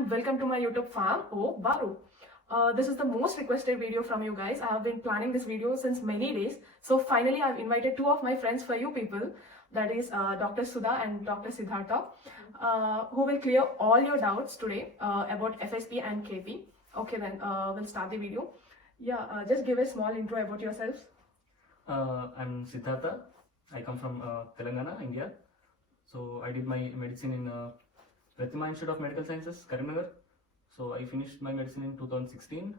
and welcome to my YouTube farm, Oh Baru. This is the most requested video from you guys. I have been planning this video since many days. So finally I've invited two of my friends for you people. That is Dr. Sudha and Dr. Siddhartha, who will clear all your doubts today about FSP and KP. Okay then, we'll start the video. Yeah, just give a small intro about yourselves. I'm Siddhartha. I come from Telangana, India. So I did my medicine in Pratima Institute of Medical Sciences, Karimnagar. So I finished my medicine in 2016.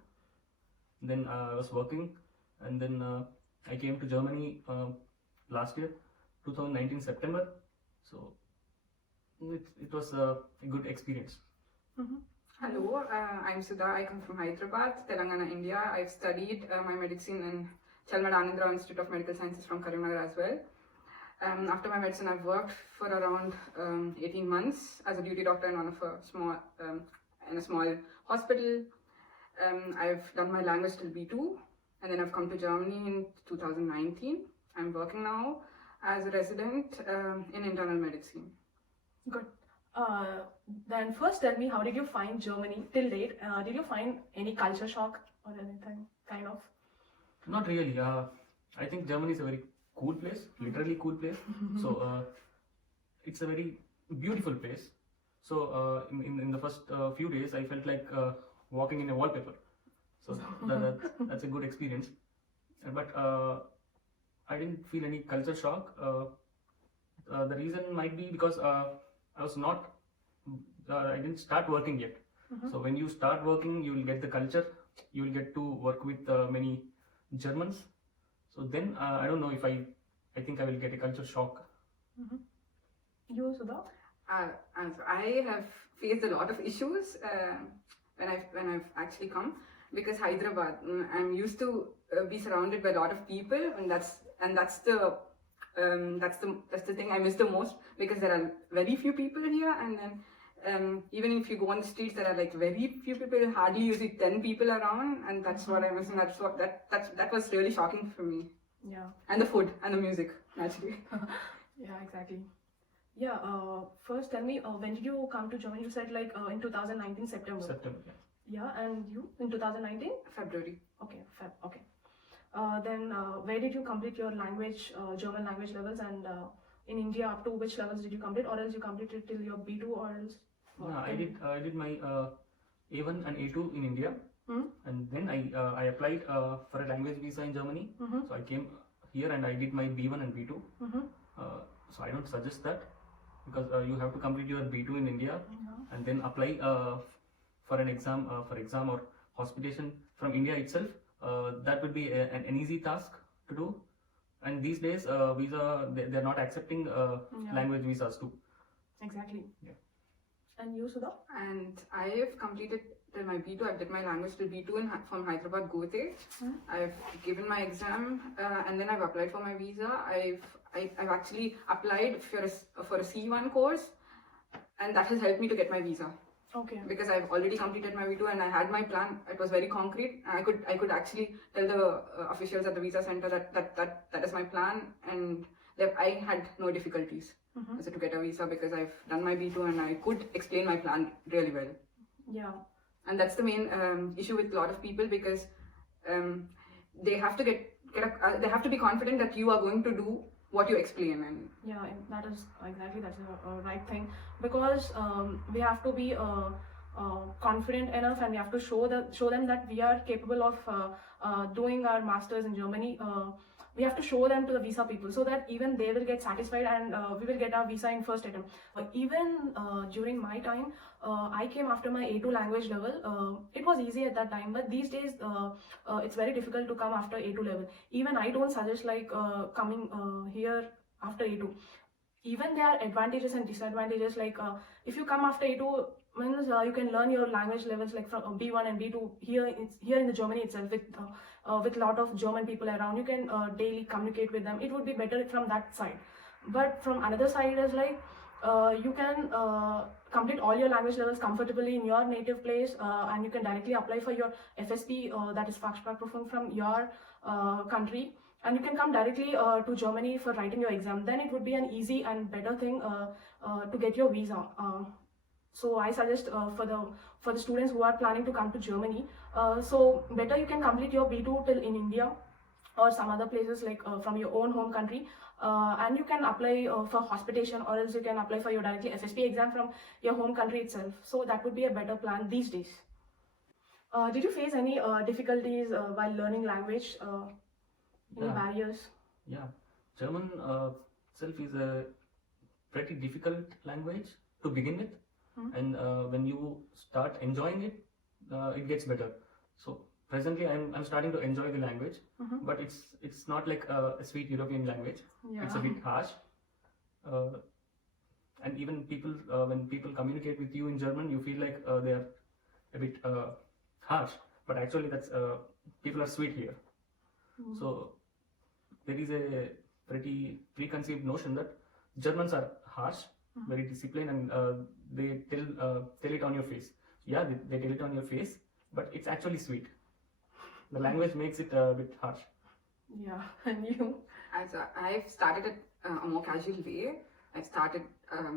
Then I was working, and then I came to Germany last year, 2019 September. So it was a good experience. Hello, I'm Sudha. I come from Hyderabad, Telangana, India. I've studied my medicine in Chalmada Institute of Medical Sciences from Karimnagar as well. After my medicine, I've worked for around 18 months as a duty doctor in a small hospital. I've done my language till B2, and then I've come to Germany in 2019. I'm working now as a resident in internal medicine. Good. Then first tell me, how did you find Germany till date? Did you find any culture shock or anything kind of? Not really. I think Germany is a very cool place, literally cool place. So it's a very beautiful place. So in the first few days, I felt like walking in a wallpaper. So that's a good experience. But I didn't feel any culture shock. The reason might be because I didn't start working yet. So when you start working, you will get the culture. You will get to work with many Germans. So then I don't know if I think I will get a culture shock. You, Sudha? So I have faced a lot of issues when I've actually come, because Hyderabad, I'm used to be surrounded by a lot of people, and that's the thing I miss the most, because there are very few people here, and then even if you go on the streets, there are like very few people, hardly usually 10 people around, and that's what I miss, and that was really shocking for me. Yeah. And the food and the music, naturally. Yeah, exactly. Yeah, first tell me, when did you come to Germany? You said like in 2019 September. September. Yeah. Yeah, and you in 2019? February. Okay, Feb. Okay. Then where did you complete your language, German language levels, and in India up to which levels did you complete, or else you completed till your B2, or else? No, I did my A1 and A2 in India. And then I applied for a language visa in Germany. So I came here and I did my B1 and B2. So I don't suggest that, because you have to complete your B2 in India and then apply for an exam, or hospitalization from India itself. That would be an easy task to do. And these days, they're not accepting language visas too. Exactly. Yeah. And you, Sudha? And I have completed my B2. I've did my language till B2 from Hyderabad, Gote. I've given my exam, and then I've applied for my visa. I've actually applied for a C1 course, and that has helped me to get my visa. Okay. Because I've already completed my V2 and I had my plan. It was very concrete. I could actually tell the officials at the visa center that is my plan, and I had no difficulties to get a visa, because I've done my B2 and I could explain my plan really well. Yeah. And that's the main issue with a lot of people, because they have to they have to be confident that you are going to do what you explain. And yeah, that's a right thing, because we have to be confident enough, and we have to show them that we are capable of doing our masters in Germany. We have to show them to the visa people, so that even they will get satisfied, and we will get our visa in first attempt. Even during my time, I came after my A2 language level. It was easy at that time, but these days it's very difficult to come after A2 level. Even I don't suggest like coming here after A2. Even there are advantages and disadvantages. Like if you come after A2, means you can learn your language levels like from B1 and B2 here in the Germany itself, with lot of German people around. You can daily communicate with them. It would be better from that side. But from another side is like you can complete all your language levels comfortably in your native place, and you can directly apply for your FSP, that is Fachsprachprüfung, from your country, and you can come directly to Germany for writing your exam. Then it would be an easy and better thing to get your visa. So I suggest for the students who are planning to come to Germany, so better you can complete your B2 till in India or some other places like from your own home country, and you can apply for hospitation, or else you can apply for your directly FSP exam from your home country itself. So that would be a better plan these days. Did you face any difficulties while learning language? Any Yeah. barriers? Yeah, German itself is a pretty difficult language to begin with, and when you start enjoying it, it gets better. So presently, I'm starting to enjoy the language, but it's not like a sweet European language. Yeah. It's a bit harsh, and even people when people communicate with you in German, you feel like they are a bit harsh, but actually that's people are sweet here. So there is a pretty preconceived notion that Germans are harsh, very disciplined, and they tell it on your face. Yeah, they tell it on your face, but it's actually sweet. The language makes it a bit harsh. Yeah, and you? I've started it a more casual way. I started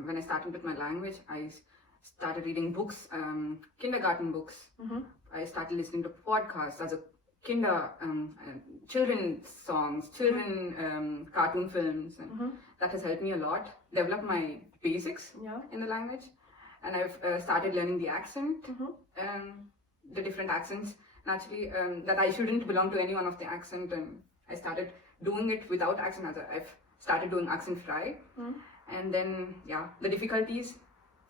when I started with my language. I started reading books, kindergarten books. I started listening to podcasts as a children's songs, cartoon films, and that has helped me a lot develop my basics Yeah. in the language. And I've started learning the accent, the different accents. Naturally, that I shouldn't belong to any one of the accent, and I started doing it without accent. I've started doing accent frei, and then the difficulties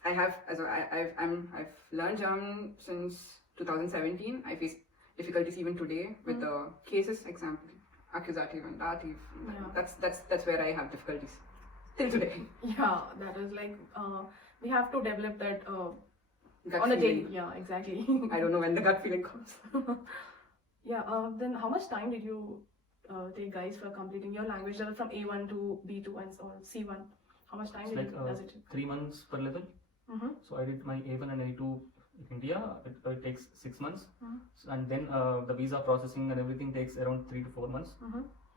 I have. I've learned German since 2017. I face difficulties even today with the cases, example, accusative and dative. Yeah. That's where I have difficulties till today. Yeah, that is like we have to develop that Gut on a daily. feeling. Yeah, exactly. I don't know when the gut feeling comes. Yeah. Then how much time did you take, guys, for completing your language level from A1 to B2 and so on, C1? How much time It's like does it take? 3 months per level. So I did my A1 and A2 in India. It takes 6 months, so, and then the visa processing and everything takes around 3 to 4 months.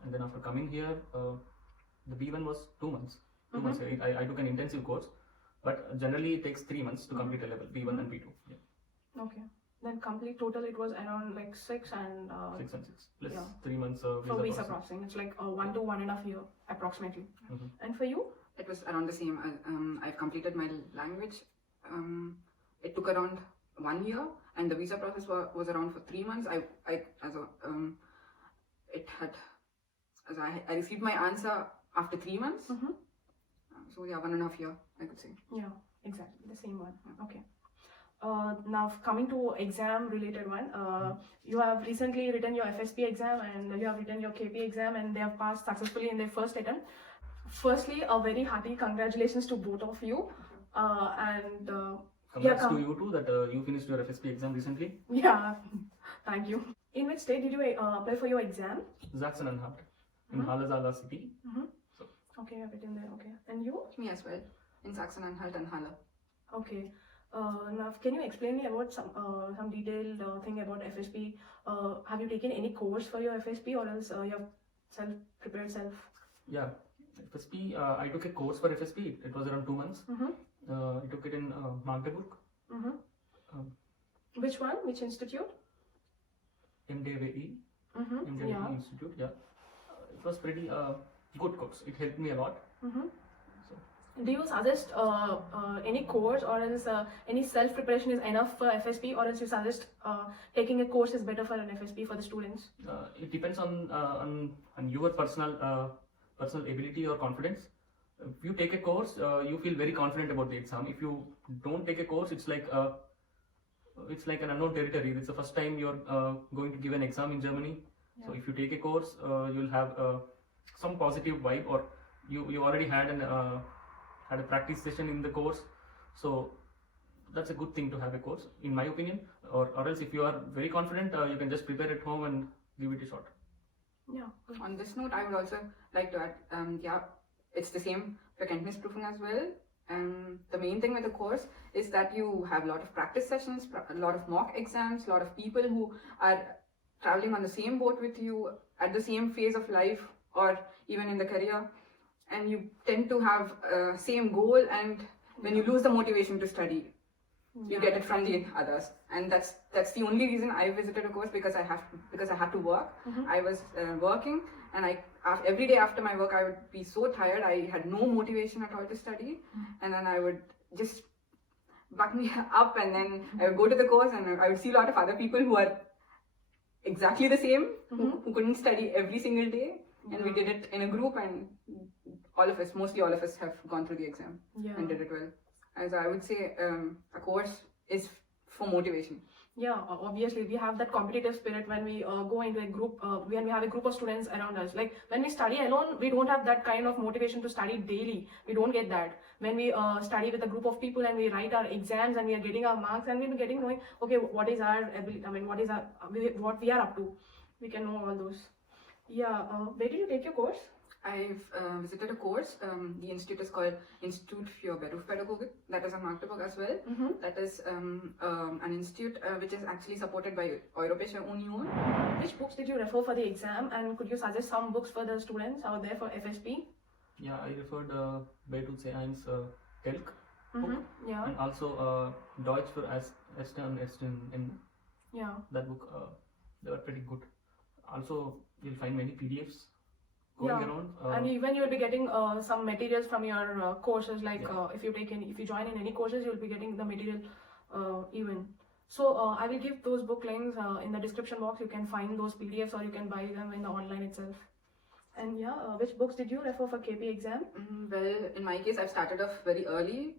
And then after coming here, the B1 was 2 months. 2 months. I took an intensive course, but generally it takes 3 months to complete a level B1 and B2. Yeah. Okay. Then complete total it was around like 6 and 6 and 6 plus yeah. 3 months for visa processing. processing. It's like 1 to 1.5 year approximately. And for you? It was around the same. I've completed my language. It took around 1 year, and the visa process was around for 3 months. I received my answer after 3 months. So 1.5 years, I could say. Yeah, exactly the same one. Okay. Now coming to exam related one, you have recently written your FSP exam and you have written your KP exam, and they have passed successfully in their first attempt. Firstly, a very hearty congratulations to both of you. And Congrats to you too that you finished your FSP exam recently. yeah, thank you. In which state did you apply for your exam? Sachsen-Anhalt in Halle-Saale city. Okay, you have written there. Okay, and you? Me as well, in Sachsen-Anhalt and Halle. Okay. Now, can you explain me about some detailed thing about FSP? Have you taken any course for your FSP, or else you have self-prepared self? Yeah, FSP. I took a course for FSP. It was around 2 months. I took it in Magdeburg. Which one? Which institute? MDWE. MDWE Yeah. Institute. Yeah, it was pretty good course. It helped me a lot. Do you suggest any course, or else any self-preparation is enough for FSP, or else you suggest taking a course is better for an FSP for the students? It depends on your personal ability or confidence. If you take a course, you feel very confident about the exam. If you don't take a course, it's like an unknown territory. It's the first time you're going to give an exam in Germany. So if you take a course, you'll have some positive vibe, or you already had a practice session in the course. So that's a good thing to have a course, in my opinion. Or else, if you are very confident, you can just prepare at home and give it a shot. Yeah. On this note, I would also like to add, it's the same for Kenntnisprüfung as well. The main thing with the course is that you have a lot of practice sessions, a lot of mock exams, a lot of people who are traveling on the same boat with you at the same phase of life or even in the career, and you tend to have same goal, and when you lose the motivation to study, You get it from the others, and that's the only reason I visited a course, because I had to work. I was working, and every day after my work I would be so tired. I had no motivation at all to study, and then I would just buck me up, and then I would go to the course, and I would see a lot of other people who are exactly the same, who couldn't study every single day, and we did it in a group, and mostly all of us have gone through the exam and did it well. As I would say, a course is for motivation. Yeah, obviously we have that competitive spirit when we go into a group, when we have a group of students around us. Like when we study alone, we don't have that kind of motivation to study daily. We don't get that. When we study with a group of people and we write our exams and we are getting our marks and we're getting knowing, okay, what is our ability, what we are up to. We can know all those. Yeah, where did you take your course? I've visited a course. The institute is called Institute für Berufspädagogik. That is in Magdeburg as well. That is an institute which is actually supported by Europäische Union. Which books did you refer for the exam, and could you suggest some books for the students out there for FSP? Yeah, I referred B2C1 Telk book, Yeah. and also Deutsch für Erste und Ersten. Yeah. That book, they were pretty good. Also, you'll find many PDFs going around. And even you'll be getting some materials from your courses. Like if you join in any courses, you'll be getting the material even. So I will give those book links in the description box. You can find those PDFs or you can buy them in the online itself. And yeah, which books did you refer for KP exam? Well, in my case, I've started off very early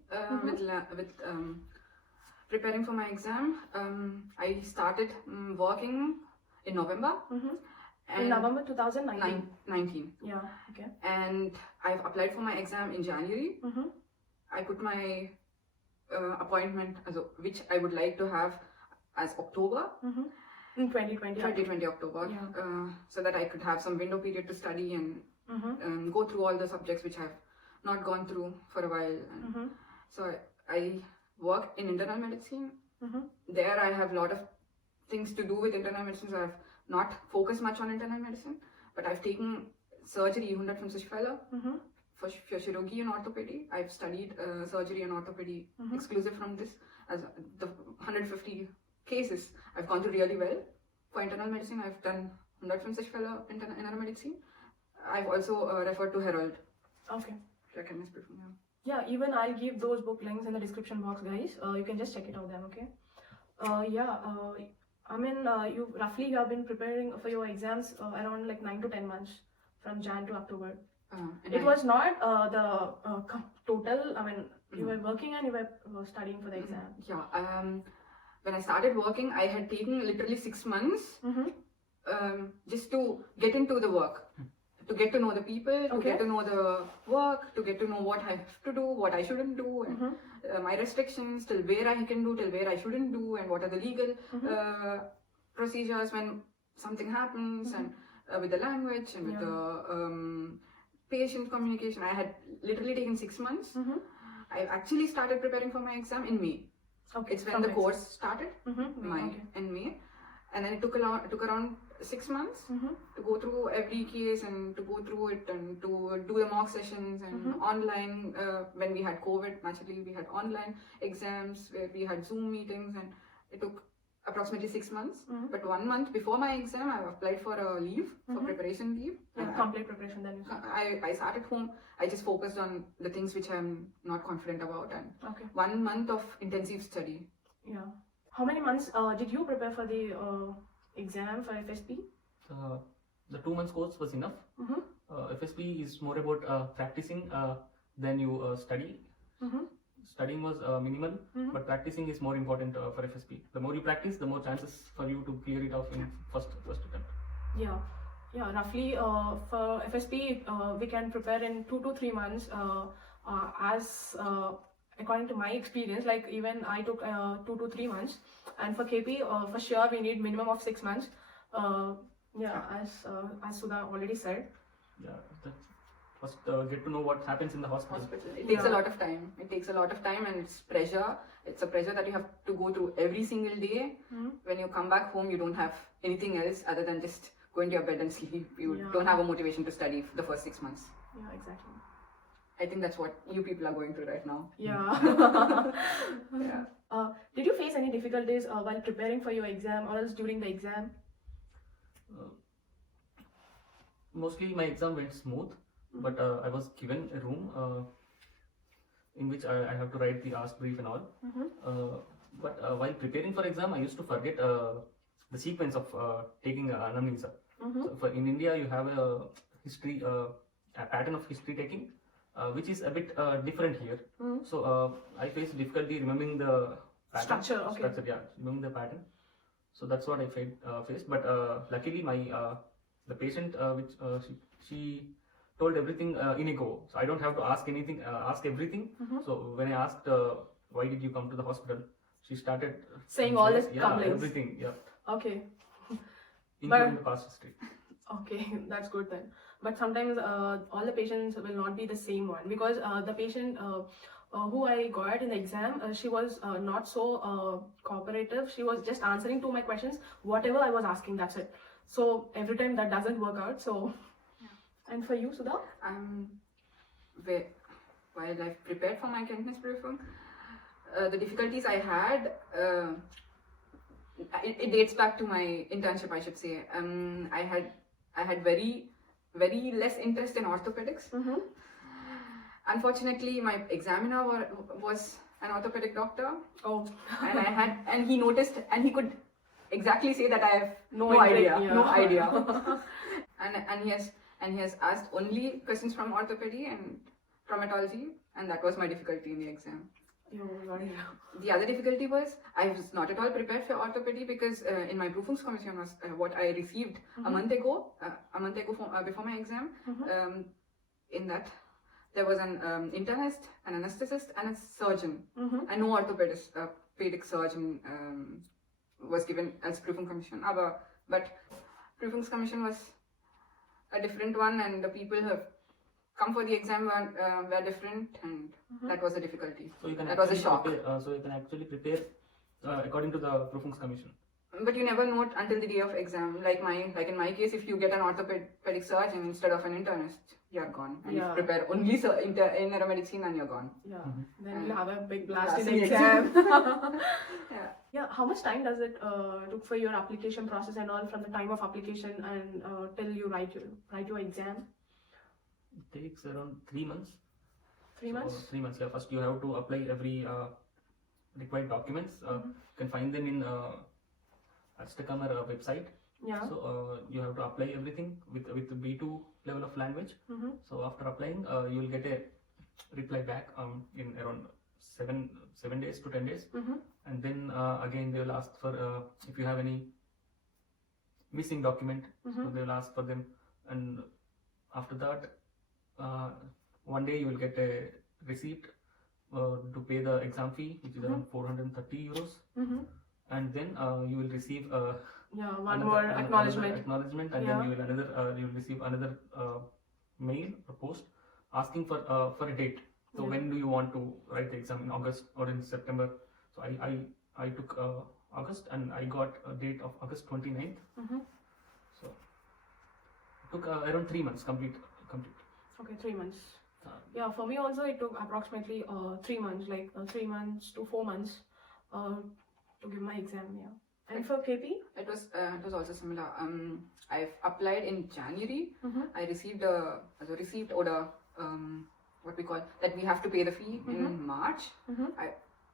with preparing for my exam. I started working in November. In November 2019. 19. Yeah. Okay. And I've applied for my exam in January. I put my appointment, which I would like to have as October. In 2020. 2020 October. So that I could have some window period to study and go through all the subjects which I've not gone through for a while. And so I work in internal medicine. There I have a lot of things to do with internal medicine, so I've not focused much on internal medicine, but I've taken surgery 150 fellow for chirurgy and orthopedy. I've studied surgery and orthopedy exclusive from this. As the 150 cases I've gone through really well. For internal medicine, I've done 150 fellow in internal medicine. I've also referred to Herald. Okay. Yeah. Even I'll give those book links in the description box, guys. You can just check it out then, okay? You have been preparing for your exams around like 9 to 10 months from Jan to October. It was not the total, you were working and you were studying for the exam. Yeah. When I started working, I had taken literally 6 months just to get into the work. To get to know the people, to get to know the work, to get to know what I have to do, what I shouldn't do, and my restrictions, till where I can do, till where I shouldn't do, and what are the legal procedures when something happens, and with the language and with the patient communication. I had literally taken 6 months. I actually started preparing for my exam in May. Okay. It's when the course started, in May. And then it took around 6 months to go through every case and to go through it and to do the mock sessions and online. When we had COVID, naturally we had online exams where we had Zoom meetings, and it took approximately 6 months. But 1 month before my exam, I applied for a leave, for preparation leave. Complete preparation then. I sat at home. I just focused on the things which I'm not confident about, and 1 month of intensive study. Yeah. How many months did you prepare for the exam for FSP? The 2 months course was enough. FSP is more about practicing than you study. Studying was minimal, but practicing is more important for FSP. The more you practice, the more chances for you to clear it off in first attempt. Yeah, roughly for FSP we can prepare in 2 to 3 months as according to my experience. Like even I took 2 to 3 months, and for KP for sure we need minimum of 6 months. As Sudha already said. Yeah, that's first get to know what happens in the hospital. It takes a lot of time. It takes a lot of time, and it's pressure. It's a pressure that you have to go through every single day. When you come back home, you don't have anything else other than just go into your bed and sleep. You don't have a motivation to study for the first 6 months. Yeah, exactly. I think that's what you people are going through right now. Yeah. Yeah. Did you face any difficulties while preparing for your exam or else during the exam? Uh, Mostly my exam went smooth, but I was given a room in which I have to write the ask brief and all. But while preparing for exam, I used to forget the sequence of taking anamnesa. So for in India, you have a history, a pattern of history taking, which is a bit different here. So I faced difficulty remembering the pattern. Structure, okay. Structure, yeah, remembering the pattern. So that's what I faced. But luckily, my the patient, which she told everything in a go. So I don't have to ask anything, ask everything. So when I asked why did you come to the hospital, she started Saying all the yeah, complaints. everything, yeah, Okay. including the past history. Okay, that's good then. But sometimes all the patients will not be the same one, because the patient who I got in the exam, she was not so cooperative. She was just answering to my questions, whatever I was asking, that's it. So every time that doesn't work out. So, and for you, Sudha? While I've prepared for my Kenntnisprüfung, the difficulties I had, it dates back to my internship, I should say. I had very less interest in orthopedics. Unfortunately, my examiner was an orthopedic doctor, Oh, and he noticed, and he could exactly say that I have no interest, idea, yeah. no idea. and he has asked only questions from orthopedy and traumatology, and that was my difficulty in the exam. oh my God. The other difficulty was I was not at all prepared for orthopedy, because in my Prüfungskommission was what I received a month ago before my exam. In that there was an internist, an anesthetist, and a surgeon, and no orthopedic surgeon was given as Prüfungskommission. But Prüfungskommission was a different one, and the people who have come for the exam were different, and that was a difficulty. So you can That was a actually shock. prepare, so you can actually prepare according to the Prüfungskommission. But you never know it until the day of exam. Like in my case, if you get an orthopedic surgeon instead of an internist, you're gone. And if Yeah. you prepare only in neuromedicine, then you're gone. Yeah. Then you'll have a big blast Blast in in exam. Yeah. Yeah. How much time does it took for your application process and all, from the time of application and till you write your exam? It takes around 3 months. 3 months. 3 months. Yeah. First, you have to apply every required documents. You can find them in Astakamer website. Yeah. So you have to apply everything with the B2 level of language. So after applying, you will get a reply back in around 7 days to 10 days, and then again they will ask for if you have any missing document. So they will ask for them, and after that, one day you will get a receipt to pay the exam fee, which is around 430 euros, and then you will receive one more acknowledgement. acknowledgement, and Yeah. then you will receive another mail or post asking for a date. So Yeah. when do you want to write the exam, in August or in September? So I took August, and I got a date of August 29th. So it took around 3 months complete. Okay, 3 months. Yeah, for me also it took approximately 3 months, like 3 months to 4 months to give my exam. Yeah. And for KP? It was also similar. I've applied in January. I received order, what we call that we have to pay the fee in March.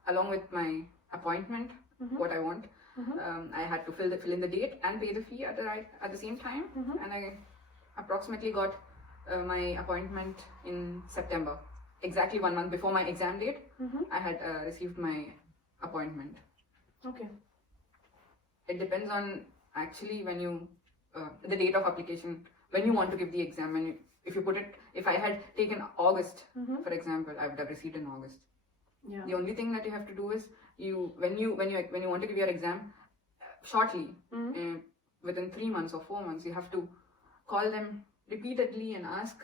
Along with my appointment, what I want. I had to fill in the date and pay the fee at the same time, and I approximately got my appointment in September, exactly 1 month before my exam date. I had received my appointment. Okay. It depends on actually when you the date of application, when you want to give the exam. And if I had taken August, for example, I would have received in August. Yeah. The only thing that you have to do is when you want to give your exam shortly, within 3 months or 4 months, you have to call them repeatedly and ask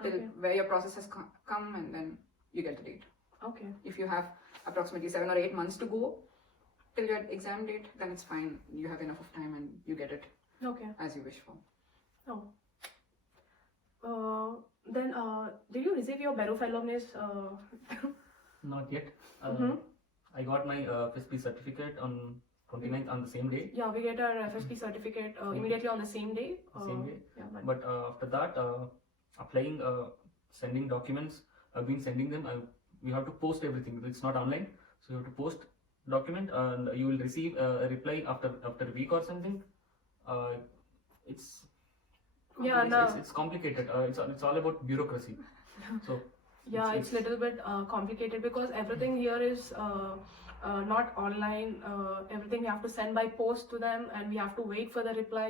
till where your process has come, and then you get the date. Okay. If you have approximately 7 or 8 months to go till your exam date, then it's fine. You have enough of time and you get it Okay. as you wish for. Oh. then, did you receive your Beru Fellowness? Not yet. Mhm. I got my FSP certificate on 29th on the same day. Yeah, we get our FSP certificate immediately on the same day. Same day. Yeah, But after that, applying, sending documents, I've been sending them. We have to post everything. It's not online, so you have to post document, and you will receive a reply after a week or something. It's Yeah, it's complicated. It's all about bureaucracy. So yeah, it's little bit complicated because everything here is not online. Everything we have to send by post to them, and we have to wait for the reply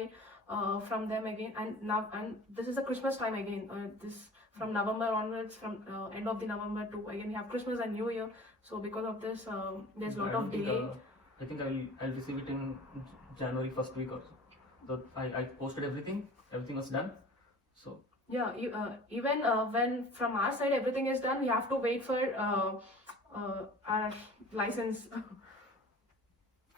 from them again. And this is a Christmas time again. This from November onwards, from end of the November to again we have Christmas and New Year. So because of this, there's a lot of delay. I think I'll receive it in January first week or so. So I posted everything. Everything was done. So Yeah, even when from our side everything is done, we have to wait for our license.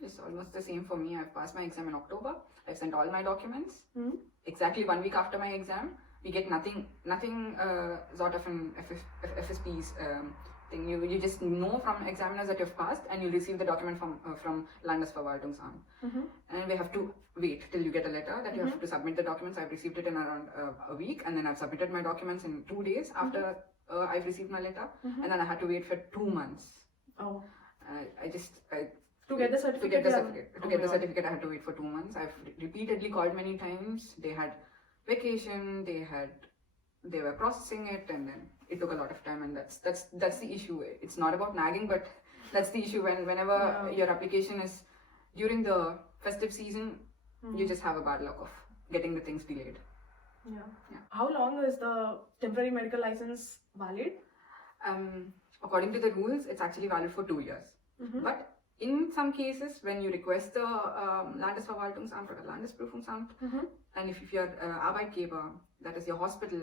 It's almost the same for me. I've passed my exam in October. I've sent all my documents. Mhm. Exactly 1 week after my exam, we get nothing sort of an FSP's thing. You just know from examiners that you've passed, and you receive the document from Landesverwaltungsamt. Mhm. And we have to wait till you get a letter that you have to submit the documents. I've received it in around a week, and then I've submitted my documents in 2 days after I've received my letter, and then I had to wait for 2 months. Oh, to get the certificate. To get the certificate, I had to wait for 2 months. I've repeatedly called many times. They had vacation. They were processing it, and then it took a lot of time. And that's the issue. It's not about nagging, but that's the issue. Whenever your application is during the festive season, you just have a bad luck of getting the things delayed. Yeah. How long is the temporary medical license valid? According to the rules, it's actually valid for 2 years. But in some cases, when you request the Landesverwaltungsamt or the Landesprüfungsamt, and if your Arbeitgeber, that is your hospital,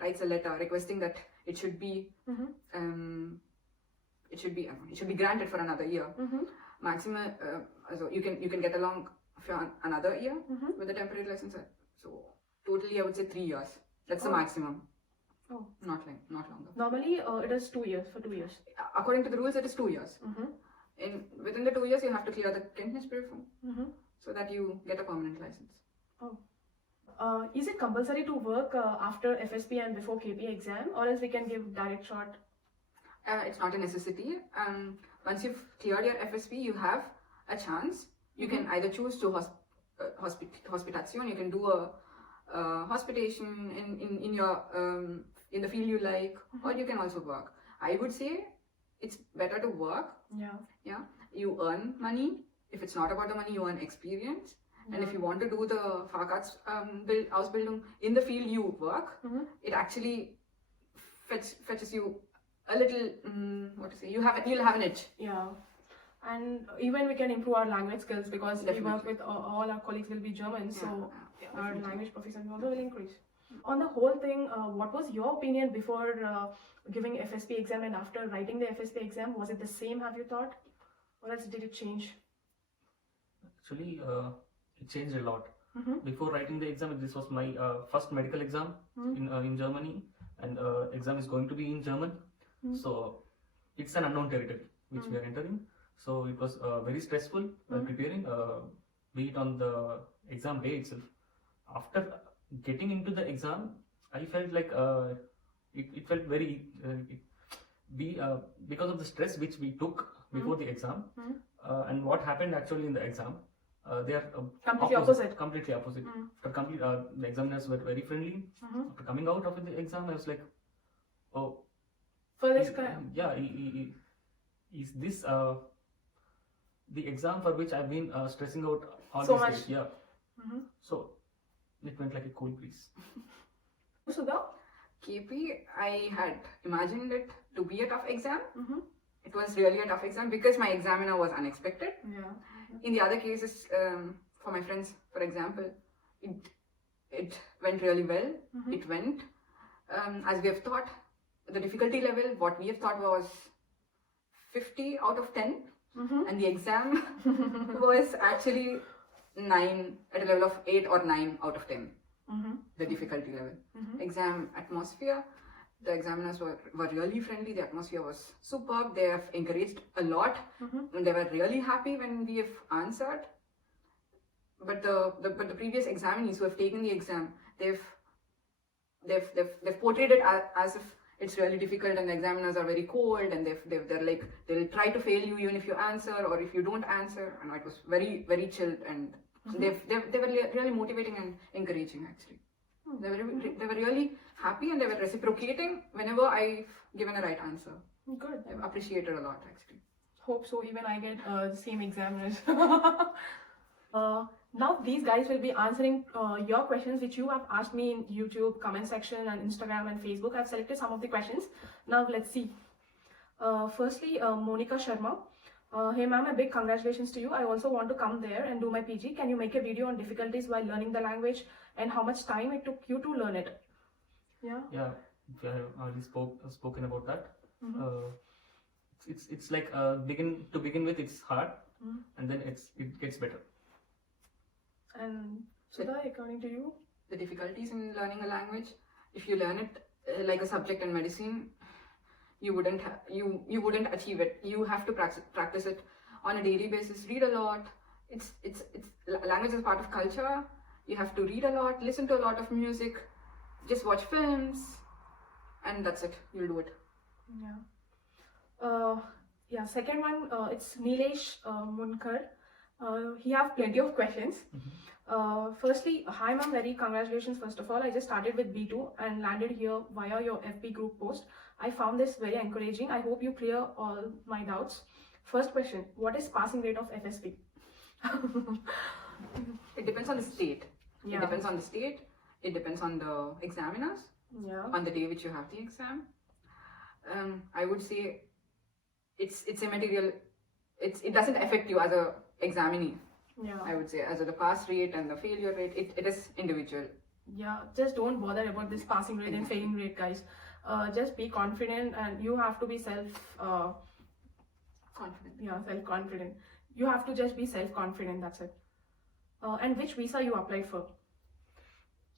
writes a letter requesting that it should be granted for another year. Maximum, so you can get along for another year with the temporary license. So totally, I would say 3 years. That's the maximum. Oh. Not longer. Normally, it is 2 years, for 2 years. According to the rules, it is 2 years. Within the 2 years, you have to clear the Kenntnisprüfung so that you get a permanent license. Oh. Is it compulsory to work after FSP and before KP exam, or else we can give direct shot? It's not a necessity. Once you've cleared your FSP, you have a chance. You can either choose to hospitation. You can do a hospitation in your in the field you like, or you can also work. I would say it's better to work. Yeah. You earn money. If it's not about the money, you earn experience. And if you want to do the Ausbildung in the field you work, it actually fetches you a little, you'll have an edge. Yeah. And even we can improve our language skills because Definitely. we work with all our colleagues will be German, so our definitely. language proficiency also will increase. On the whole thing, what was your opinion before giving FSP exam and after writing the FSP exam? Was it the same, have you thought? Or else did it change? actually, it changed a lot. Before writing the exam, this was my first medical exam in Germany, and exam is going to be in German. So it's an unknown territory which we are entering. So it was very stressful preparing, be it on the exam day itself. After getting into the exam, I felt like it felt very because of the stress which we took before the exam, and what happened actually in the exam. They are Completely opposite. Completely opposite. After the examiners were very friendly. After coming out of the exam, I was like, oh, For this kind, yeah, is this the exam for which I've been stressing out all So these much. days? Yeah. So it went like a cool breeze. Sudha? KP, I had imagined it to be a tough exam. It was really a tough exam because my examiner was unexpected. Yeah. In the other cases, for my friends, for example, it went really well. It went as we have thought. The difficulty level, what we have thought was 50 out of 10, and the exam was actually 9 at a level of 8 or 9 out of 10. the difficulty level. Mhm. Exam atmosphere, the examiners were really friendly. The atmosphere was superb. They have encouraged a lot. Mhm. And they were really happy when we have answered. But the previous examinees who have taken the exam, they've portrayed it as if it's really difficult and the examiners are very cold and they're like they'll try to fail you even if you answer or if you don't answer. And it was very very chilled and they were really motivating and encouraging actually. They were really happy and they were reciprocating whenever I've given a right answer. Good. I've appreciated a lot actually. Hope so. Even I get the same examiners. Now these guys will be answering your questions which you have asked me in YouTube comment section and Instagram and Facebook. I've selected some of the questions. Now let's see. Firstly, Monica Sharma. Hey ma'am, a big congratulations to you. I also want to come there and do my PG. Can you make a video on difficulties while learning the language and how much time it took you to learn it? Yeah. Yeah, we have already spoken about that. Mhm. It's like begin with it's hard, Mhm. and then it gets better. And Sudha, according to you? The difficulties in learning a language, if you learn it like a subject in medicine, you wouldn't achieve it. You have to practice it on a daily basis. Read a lot. It's language is part of culture. You have to read a lot, listen to a lot of music, just watch films, and that's it. You'll do it. Yeah. Yeah. Second one, it's Nilesh Munkar. He have plenty of questions. Firstly, hi ma'am, very congratulations. First of all, I just started with B2 and landed here via your FB group post. I found this very encouraging. I hope you clear all my doubts. First question, what is passing rate of FSP? It depends on the state. Yeah. It depends on the state. It depends on the examiners. Yeah. On the day which you have the exam. I would say it's immaterial. It doesn't affect you as a examinee. Yeah. I would say as the pass rate and the failure rate, it is individual. Yeah, just don't bother about this passing rate and failing rate, guys. Just be confident, and you have to be self-confident. You have to just be self-confident, that's it. And which visa you applied for?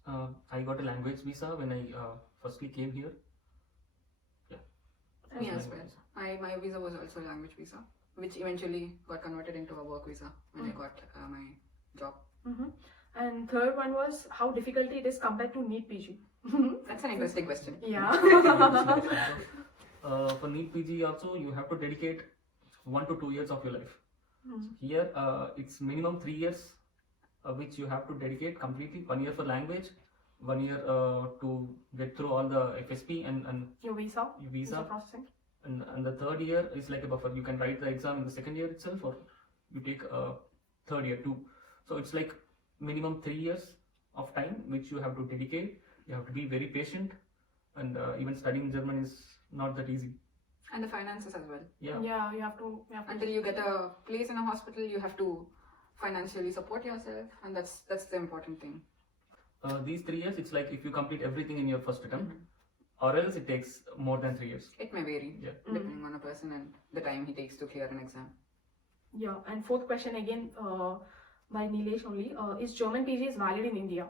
I got a language visa when I firstly came here. Yeah. Me as well. My visa was also a language visa, which eventually got converted into a work visa when I got my job. Mm-hmm. And third one was how difficult it is compared to NEET PG. That's an interesting question. Yeah. For NEET PG also, you have to dedicate 1 to 2 years of your life. Mm. Here, it's minimum 3 years, which you have to dedicate completely. 1 year for language, 1 year to get through all the FSP and Your visa? your Visa visa. processing? And the third year is like a buffer. You can write the exam in the second year itself, or you take third year too. So it's like minimum 3 years of time which you have to dedicate. You have to be very patient, and even studying German is not that easy. And the finances as well. Yeah. Yeah, you have to. Until you get a place in a hospital, you have to financially support yourself, and that's the important thing. These 3 years, it's like if you complete everything in your first attempt, or else it takes more than 3 years. It may vary Yeah. depending on a person and the time he takes to clear an exam. Yeah, and fourth question again by Nilesh only. Is German PG is valid in India?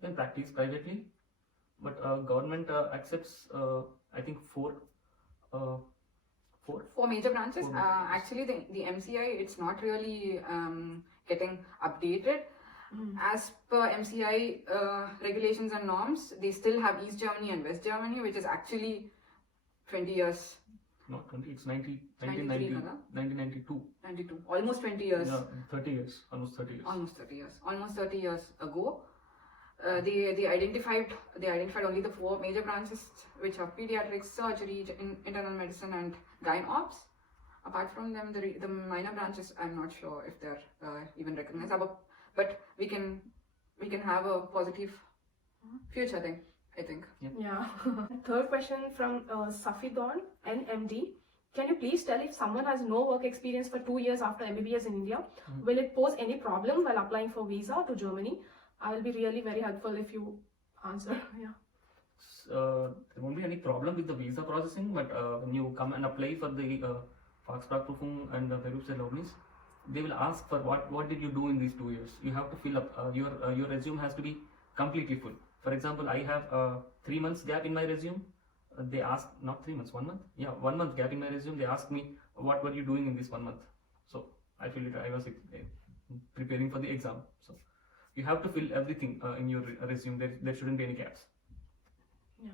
You can practice privately, but government accepts, I think, four. For major branches, 4 major branches. actually the MCI, it's not really getting updated. As per MCI regulations and norms, they still have East Germany and West Germany, which is actually 20 years, Not 20, it's 1990, 93, huh? 1992. 92, almost 20 years. Yeah, 30 years, almost 30 years. Almost 30 years ago. They identified only the 4 major branches, which are pediatrics, surgery, internal medicine, and gyne ops. Apart from them, the minor branches, I'm not sure if they're even recognized. But we can have a positive future thing, I think. Yeah. Third question from Safidon NMD. Can you please tell if someone has no work experience for 2 years after MBBS in India, will it pose any problem while applying for visa to Germany? I will be really very helpful if you answer. Yeah. There won't be any problem with the visa processing, but when you come and apply for the Volksprachprüfung and the Berufserlaubnis, they will ask for what did you do in these 2 years. You have to fill up your resume has to be completely full. For example, I have 3 months gap in my resume. They ask, not 3 months, 1 month. Yeah, 1 month gap in my resume. They ask me what were you doing in this 1 month. So I feel it. I was preparing for the exam. So you have to fill everything in your resume. There shouldn't be any gaps. Yeah.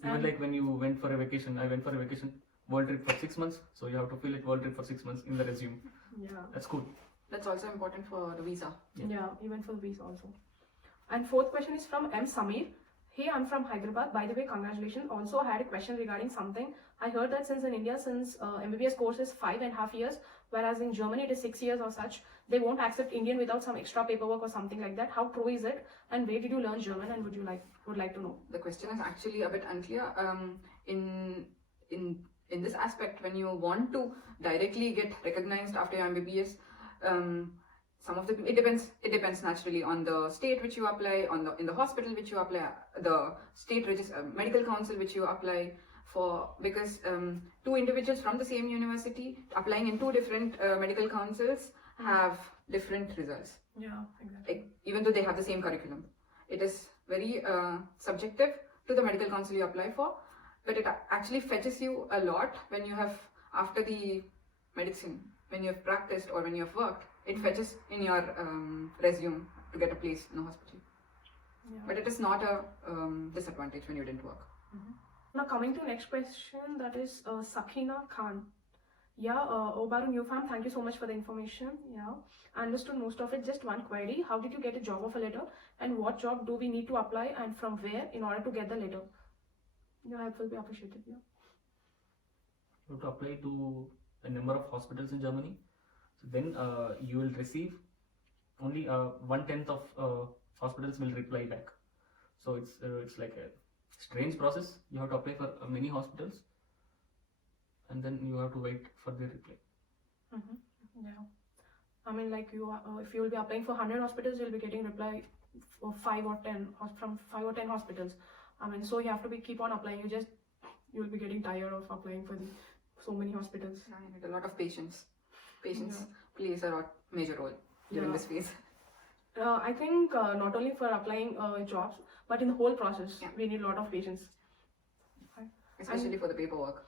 Even And- like when you went for a vacation, I went for a vacation, world trip for 6 months. So you have to fill it world trip for 6 months in the resume. Yeah. That's cool. That's also important for the visa. Yeah, even for the visa also. And fourth question is from M. Samir. Hey, I'm from Hyderabad. By the way, congratulations. Also, I had a question regarding something. I heard that since in India, since MBBS course is 5.5 years, whereas in Germany it is 6 years or such, they won't accept Indian without some extra paperwork or something like that. How true is it? And where did you learn German? And would like to know. The question is actually a bit unclear. In this aspect, when you want to directly get recognized after your MBBS, some of the it depends naturally on the state which you apply, in the hospital which you apply, the state medical council which you apply for, because two individuals from the same university applying in two different medical councils have different results. Yeah, exactly. Even though they have the same curriculum, it is very subjective to the medical council you apply for, but it actually fetches you a lot when you have, after the medicine, when you have practiced or when you have worked, it fetches in your resume to get a place in a hospital. Yeah. But it is not a disadvantage when you didn't work. Now coming to next question, that is Sakina Khan. Yeah, Obaru New Farm, thank you so much for the information. Yeah, I understood most of it. Just one query: how did you get a job offer letter, and what job do we need to apply, and from where in order to get the letter? Yeah, it will be appreciated. Yeah. You have to apply to a number of hospitals in Germany. So then you will receive only 1/10 of hospitals will reply back. So it's like a strange process. You have to apply for many hospitals, and then you have to wait for their reply. Yeah. I mean, like if you will be applying for 100 hospitals, you'll be getting reply for 5 or 10 from 5 or 10 hospitals. I mean, so you have to keep on applying. You'll be getting tired of applying for so many hospitals. Yeah, you need a lot of patience. Patience Yeah. plays a major role during Yeah. this phase. I think not only for applying jobs, but in the whole process, Yeah. we need a lot of patience. Especially for the paperwork.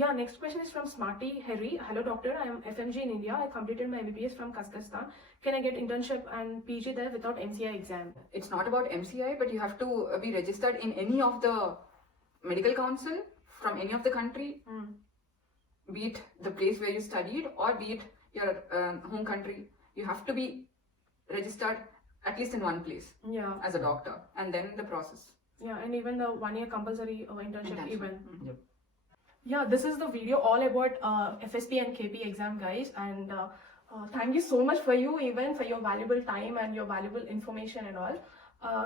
Yeah, next question is from Smarty Harry. Hello doctor, I am FMG in India. I completed my MBBS from Kazakhstan. Can I get internship and PG there without MCI exam? It's not about MCI, but you have to be registered in any of the medical council from any of the country, be it the place where you studied or be it your home country. You have to be registered at least in one place Yeah. as a doctor, and then the process. Yeah, and even the 1 year compulsory internship Internship. even. Yep. Yeah, this is the video all about FSP and KP exam, guys. And thank you so much for you, even for your valuable time and your valuable information and all.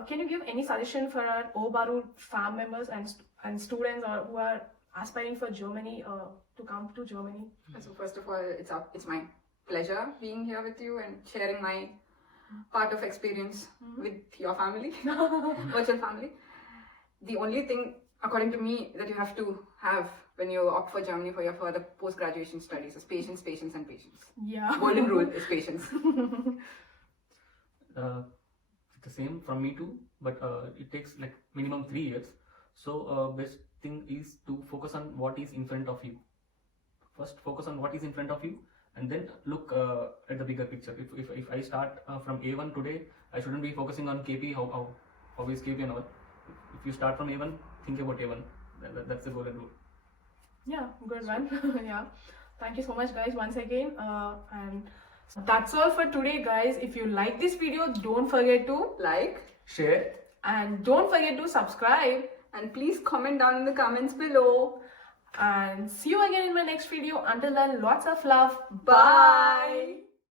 Can you give any suggestion for our Obaru fam members and students or who are aspiring for Germany to come to Germany? So first of all, it's my pleasure being here with you and sharing my part of experience with your family, virtual family. The only thing, according to me, that you have to have when you opt for Germany for your further post-graduation studies is patience, patience, and patience. Yeah. Golden rule is patience. It's the same from me too, but it takes like minimum 3 years. So best thing is to focus on what is in front of you. First focus on what is in front of you, and then look at the bigger picture. If I start from A1 today, I shouldn't be focusing on KP, how is KP and all. If you start from A1, think about A1. That's the golden rule. Yeah, good one. Yeah. Thank you so much, guys, once again. And that's all for today, guys. If you like this video, don't forget to Like, Share. and don't forget to subscribe. and please comment down in the comments below. And see you again in my next video. Until then, lots of love. Bye.